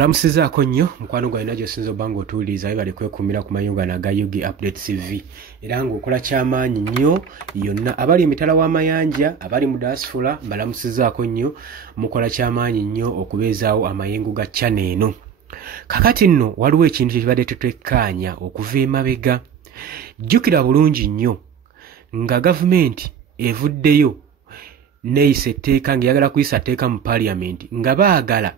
Nkulamusizaako nnyo mukwano gwalina gy'osinza obba ng'otuwuliriza bali kwekumira ku mayunga naga Yugi Update TV era ng'okola kyamaanyi nnyo yonna abali emitala w'amayanja abali mu diaspora mbalamusizaako nnyo mukola kyamaanyi nnyo okubeezaawo amayengo ga channel eno. Kakati nno waliwo ekintu kye kibadde tetwekkaanya okuva emabega. Jjukira bulungi nnyo nga gavumenti evuddeyo neeyisa etteeka ng'eyagala kuyisa tteeka mu parliament nga baagala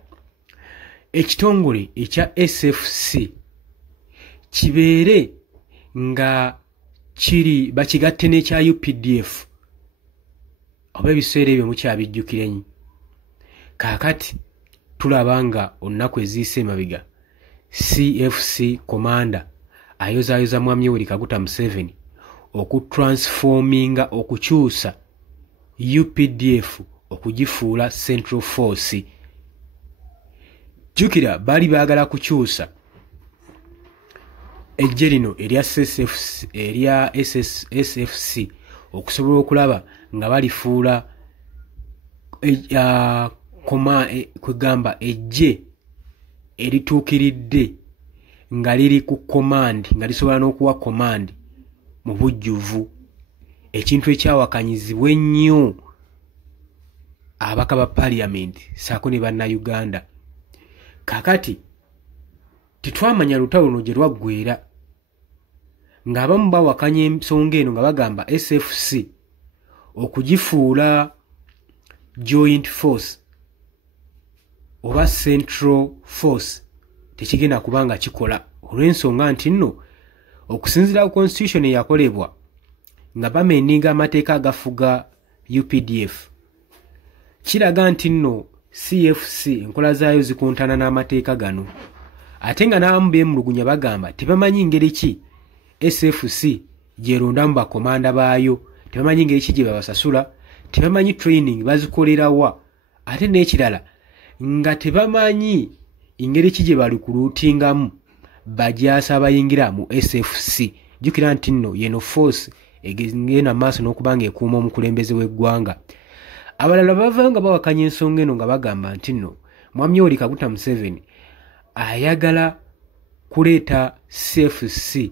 ekitongole ekya SFC kibeere nga kiri bakigatte n'ekya UPDF oba ebiseera ebyo mukyabijjukirenyi. Kaakati tulaba nga onnaku eziyise emabega CFC commander ayozaayoza Mwami Yoweri Kaguta Museveni okutransforminga okukyusa UPDF okugifuula Central Force. Jukira bali baagala kukyusa eggye lino erya SFC okusobola okulaba nga balifuula kwegamba eggye erituukiridde nga liri ku command nga lisobola n'okuwa command mu bujjuvu, ekintu ekyawakanyizibwa ennyo abaka ba parliament saako ne bannayuganda. Kakati titwamanya lutalo luno gye lwaggweera ng'abamu bawakanya ensonga eno nga bagamba SFC okugifuula joint force oba central force tekigenda kubanga kikola olw'ensonga nti nno okusinziira ku constitution eyakolebwa nga bameninga amateeka agafuga UPDF kiraga nti nno CFC enkola zaayo zikuntana n'amateeka gano, ate nga n'abamu beemulugunya bagamba tebamanyi ngeri ki SFC gyerondamu bakomanda baayo, tebamanyi ngeri ki gye babasasula, tebamanyi training bazikolerawa, ate n'ekirala nga tebamanyi ngeri ki gye balikuruutingamu bajaasa abayingira mu SFC. Jjukira nti nno yeno force egenda maaso n'okubanga ekuuma omukulembeze w'eggwanga. Abalala bava nga bawakanya ensonga eno nga bagamba nti nno Mwami Yoweri Kaguta Museveni ayagala kuleeta CFC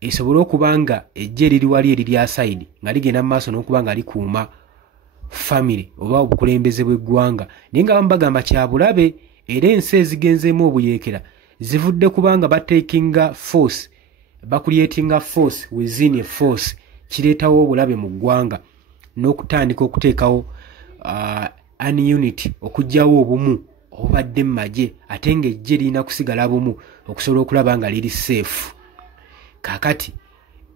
esobole okuba nga eggye liri wali eriri side nga ligenda mu maaso n'okuba nga likuuma family oba obukulembeze bw'eggwanga, naye nga bamu bagamba kyabulabe era ensi ezigenzeemu obuyeekera zivudde kubanga batekinga force bakulyetinga force within a force kireetawo obulabe mu ggwanga n'okutandika okuteekawo an unity okugjawo obumu obadde mu magye ate ng'eggye lirina kusigala bumu okusobola okulaba nga liri safe. Kaakati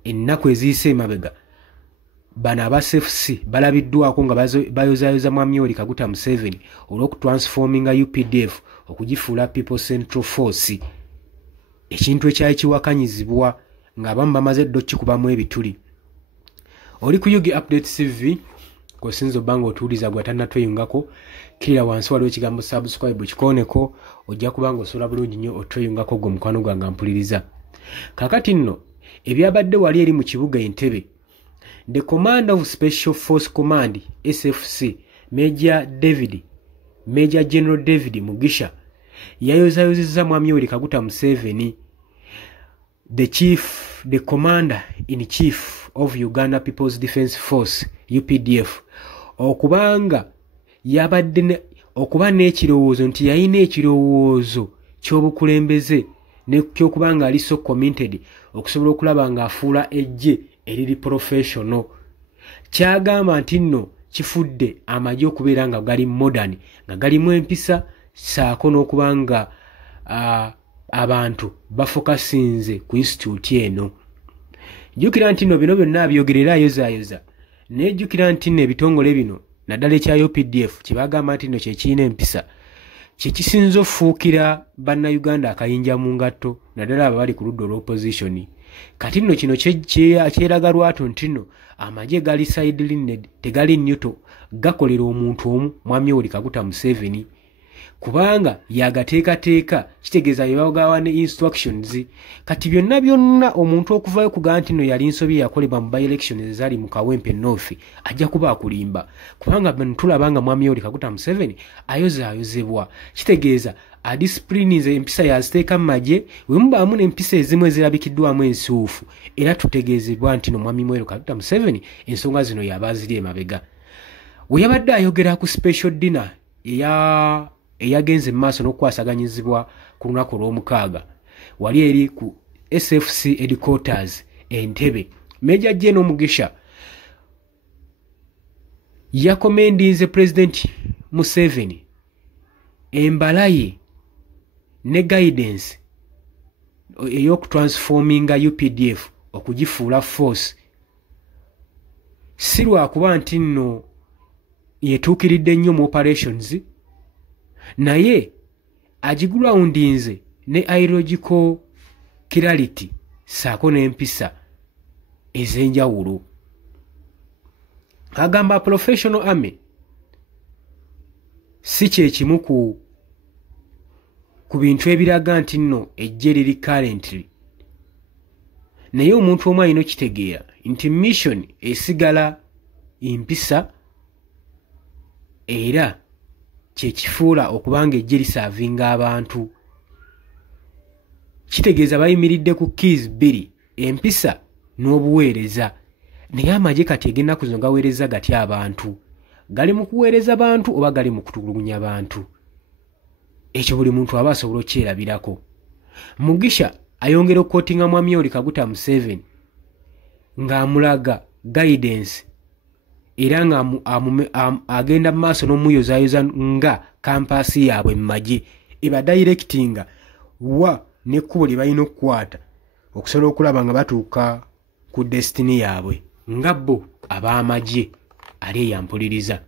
ennaku eziyise emabega bano aba CFC balabiddwako nga bayozaayoza Mwami Yoweri Kaguta Museveni olw'okutransforminga UPDF okugifuula People Central Force, ekintu ekyali kiwakanyizibwa ng'abamu bamaze ddo kikubamu ebituli. Oli ku Yugi Update TV kosinza obba ng'otuwuliza gwe atannatweyungako kirira wansi waliwo ekigambo subscribe kikooneko ojja kuba ng'osobola bulungi nnyo otweyungako gwe mukwano gwange mpuliriza. Kaakati nno ebyabadde wali eri mu kibuga Entebbe, the Commander of Special Force Command SFC Major General David Mugisha yayozaayozezza Mwami Yoweri Kaguta Museveni, the Commander in Chief of Uganda People's Defence Force UPDF okubanga yabadde okuba n'ekirowoozo nti yalina ekirowoozo ky'obukulembeze n'ekyokubanga ali so committed okusobola okulaba ng'afuula eggye eriri professional. Kyagamba nti nno kifudde amagye okubeera nga gali modern nga galimu empisa saako n'okuba nga abantu bafokasinze ku institute eno. Jjukira nti nno bino byonna abyogerera ayozaayoza, nejjukira nti nno ebitongole bino naddala ekya UPDF kyebagamba nti nno kyekirina empisa kyekisinza ofuukira bannayuganda akayinja mu ngatto naddala abo bali ku ludda olw'opposition. Kati nno kino kyeraga lwato nti nno amagye gali sidelined tegali nnyuto gakolera omuntu omu Mwami Yoweri Kaguta Museveni kubanga yagateekateeka kitegeeza yebagawa ne instructions. Kati byonna omuntu okuvayo kugaa nti nno yali nsobi yakolebwa mu by-elections ezaali mu Kawempe North ajja kuba akulimba kubanga tulabanga Mwami Yoweri Kaguta Museveni ayozaayozebwa. Kitegeeza adisciplinize empisa yaziteeka mu magye wemubaamu n'empisa ezimu ezirabikiddwamu ensuufu era tutegeezebwa nti n'omwami Yoweri Kaguta Museveni ensonga zino yaba ziri emabega. We yabadde ayogera ku special dinner eyagenze mu maaso n'okukwasaganyizibwa ku lunaku olw'omukaaga wali eri ku SFC headquarters Entebbe, Major General Mugisha yakomendinze President Museveni embalaye ne guidance ey'okutransforminga UPDF okugifuula force si lwakuba nti nno yetuukiridde nnyo mu operations naye agigroundinze ne ideological clarity saako n'empisa ez'enjawulo. Agamba professional army si kyekimu ku bintu ebiraga nti nno ejje liri currently naye omuntu omu alina okitegeera nti mission esigala empisa era kyekifuula okubanga ejje lisaavinga abantu. Kitegeeza bayimiridde ku keys bbiri empisa n'obuweereza naye amagye kati eg'ennaku zino gaweereza gatya abantu, gali mu kuweereza bantu oba gali mu kutulugunya bantu? Ekyo buli muntu aba asobola okyerabirako. Mugisha ayongera okukootinga mwami Yoweri Kaguta Museveni ng'amulaga guidance era nga agenda mu maaso n'omuyozaayoza nga kampaasi yaabwe mu magye eba directinga wa n'ekkubo lye balina okukwata okusobola okulaba nga batuuka ku destiny yaabwe nga bo ab'amagye ali eyampuliriza.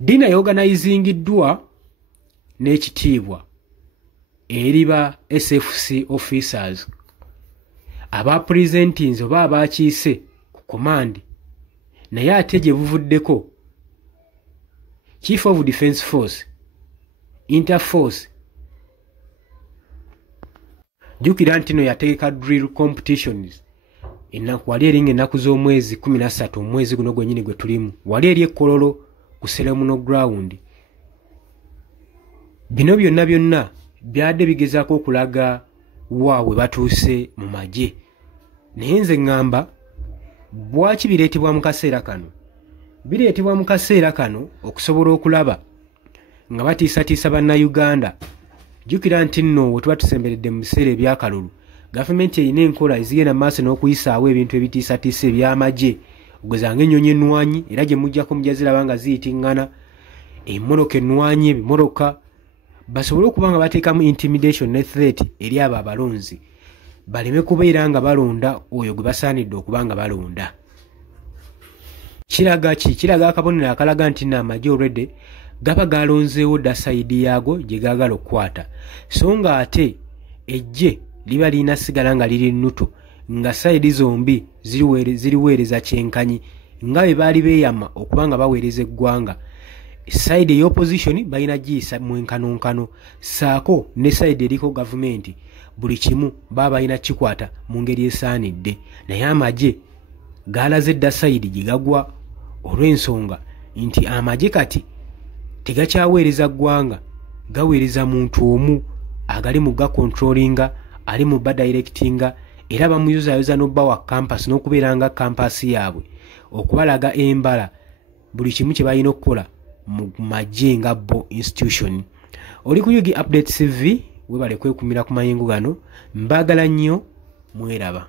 Dina yorganizingiddwa n'ekitiibwa eri ba SFC officers aba presentinze oba abakiise ku command naye ate gye buvuddeko Chief of Defence Force, Interforce. Jukira nti no yateeka drill competitions ennaku wali eringa ennaku z'omwezi 13 omwezi guno gwennyini gwe tulimu wali eri ekkololo ku ceremonial ground. Bino byonna byadde bigezaako okulaga waabwe batuuse mu magye naye nze ŋŋamba bwaki bireetebwa mu kaseera kano? Bireetebwa mu kaseera kano okusobola okulaba nga batiisatiisa bannayuganda. Jukira nti nno we tuba tusemberedde mu biseera ebyakalulu gavumenti erina enkola ezigenda maaso n'okuyisaawo ebintu ebitiisatiisa eby'amagye ogeza ng'ennyonyi ennwanyi era gye mujjako mujja ziraba nga ziyitiŋŋana emmoloka ennwanyi ebimoloka basobole okuba nga bateekamu intimidation ne threat eri abo abalonzi baleme kubeera nga balonda oyo gwe basaanidde okuba nga balonda. Kiraga ki? Kiraga akabonero akalaga nti n'amagye already gaba galonzeewo dda sayidi yaago gye gaagala okukwata so nga ate ejje liba lirina sigala nga liri nnuto nga sayidi zombi ziriweereza kyenkanyi nga bwe baali beeyama okuba nga baweereza eggwanga. Sayidi ey'opposition balina giyisa mu enkanonkano saako ne sayidi eriko gavumenti buli kimu baba balina kikwata mu ngeri esaanidde naye amagye gaalaze dda sayidi gye gagwa olw'ensonga nti amagye kati tegakyaweereza ggwanga gaweereza muntu omu agali mu gakontrolinga ali mu badirectinga era bamuyuzaayoza n'obbawa campus n'okubeera nga kampasi yaabwe okubalaga embala buli kimu kye balina okukola mu magye nga bo institution. Oli ku Yugi Update TV webale kwekumira ku mayengo gano mbaagala nnyo mweraba.